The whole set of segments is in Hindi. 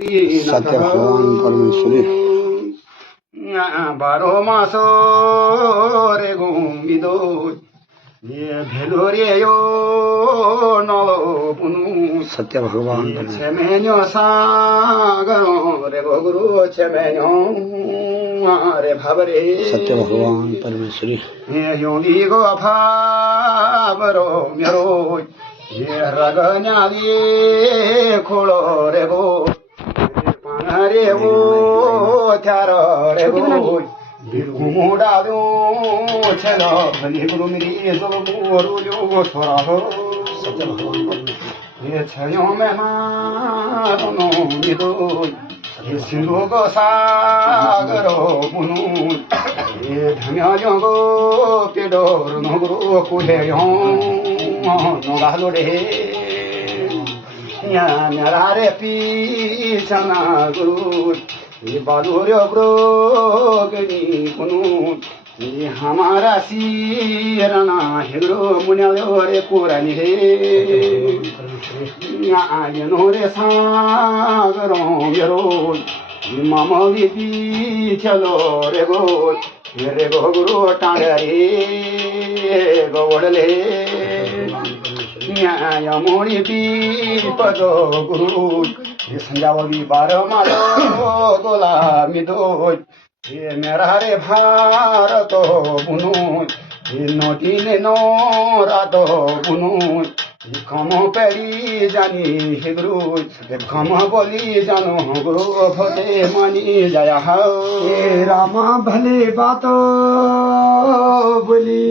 सत्य भगवान परमेश्वरी 12 मासो रे घुमिदो ये भेलोरे यो नलो पुनु सत्य भगवान छमेन्यो सागरो रे गुरु छमेन्यो रे भावरे सत्य भगवान परमेश्वरी ये योगी गो भावरो मेरो ये रगन्याली खोलो रे गो पानारे वो थारो रे गो बिरुमुडादो छलो भली गुरु मेरी जो मोरू जो छोरा हो सत्य भगवान ये छयो में मानो मिदो ये सिंधु को सागरो मुनु ये धन्यो गो पेडो नो गुरु कुले यो नो गालो रे या नरारे पीछना गुरु ये बालूर्य ब्रोगनी कुनु ये हमारा सीरना हिरो मुन्यालो रे पुरानी रे या आयनो रे सागरो मेरो मामली पी चलो रे गो गुरु टांगे रे गोवडले या मोड़ी पी पदो गुरु ये संजावली 12 मालो गोला मिदो ये मेरा रे भारत बुनु ये नदी ने नोरादो बुनु ये कम पेरी जानी हिगरु ये कम बोली जानो गुरु भोते मानी जाया ये रामा भले बातो बोली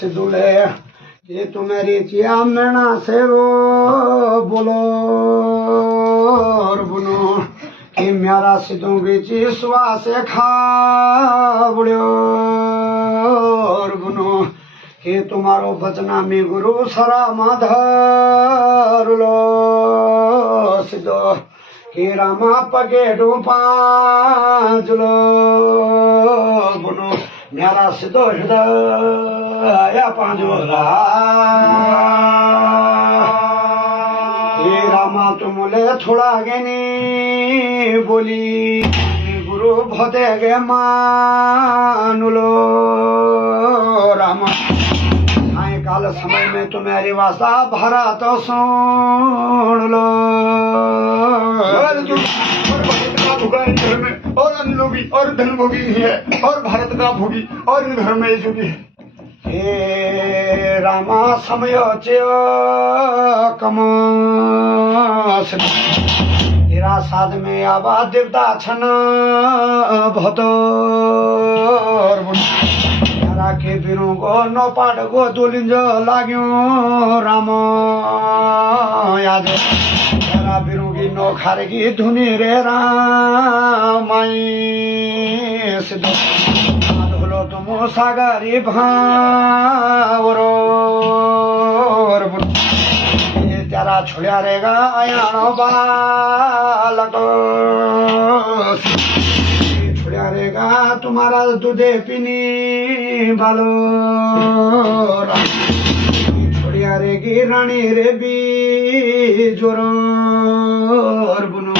सिदुले ये तुम्हारी चिया मेना से वो बोलो और बुनो कि मेरा सिद्धों की चीसवा से खा बुढ़ो और बुनो कि तुम्हारो बचना में गुरु सरा माधर लो सिद्धो कि रामा पगे डूपा जुलो बुनो मेरा सिद्धो हृदय पांजोला ये रामा तुमले थोड़ा गेनी बोली गुरु भोते गे मानुलो रामा सायकाल समय में तुम्हारी वास्ता भरा तो सुन लो और अन्य लोगी और धन भोगी है और भारत का भोगी और इन घर में जुगी हे रामा समय कमास तेरा साध में आबा देवता छन भतोर तेरा के बिरु गो नो पाट गो दुलिंज लाग्यो राम याद तेरा बिरु की नो खारेगी धुनी रे रामाई सिद्धो तुम सागरी भावरो ये तेरा छोड़ा रहेगा आयानो बालक छोड़ा रहेगा तुम्हारा दूधे पीनी बालो छोड़िया रहेगी रानी रे भी जोरो बुनो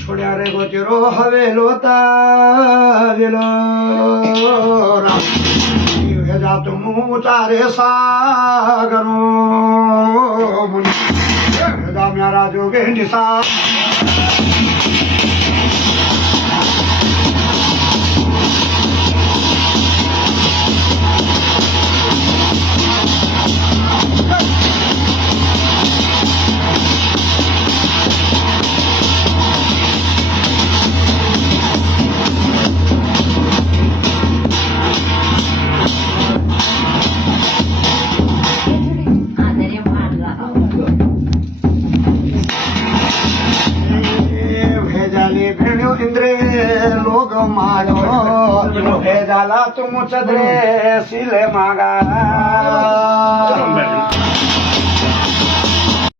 छोड़िया रे गोचरो हवेलो तावेलो भेजा तुम तारे सागरो भेजा मेरा जोगे निशा इंद्रे लोग मारो भेजाला तुम चदरे सिले मागा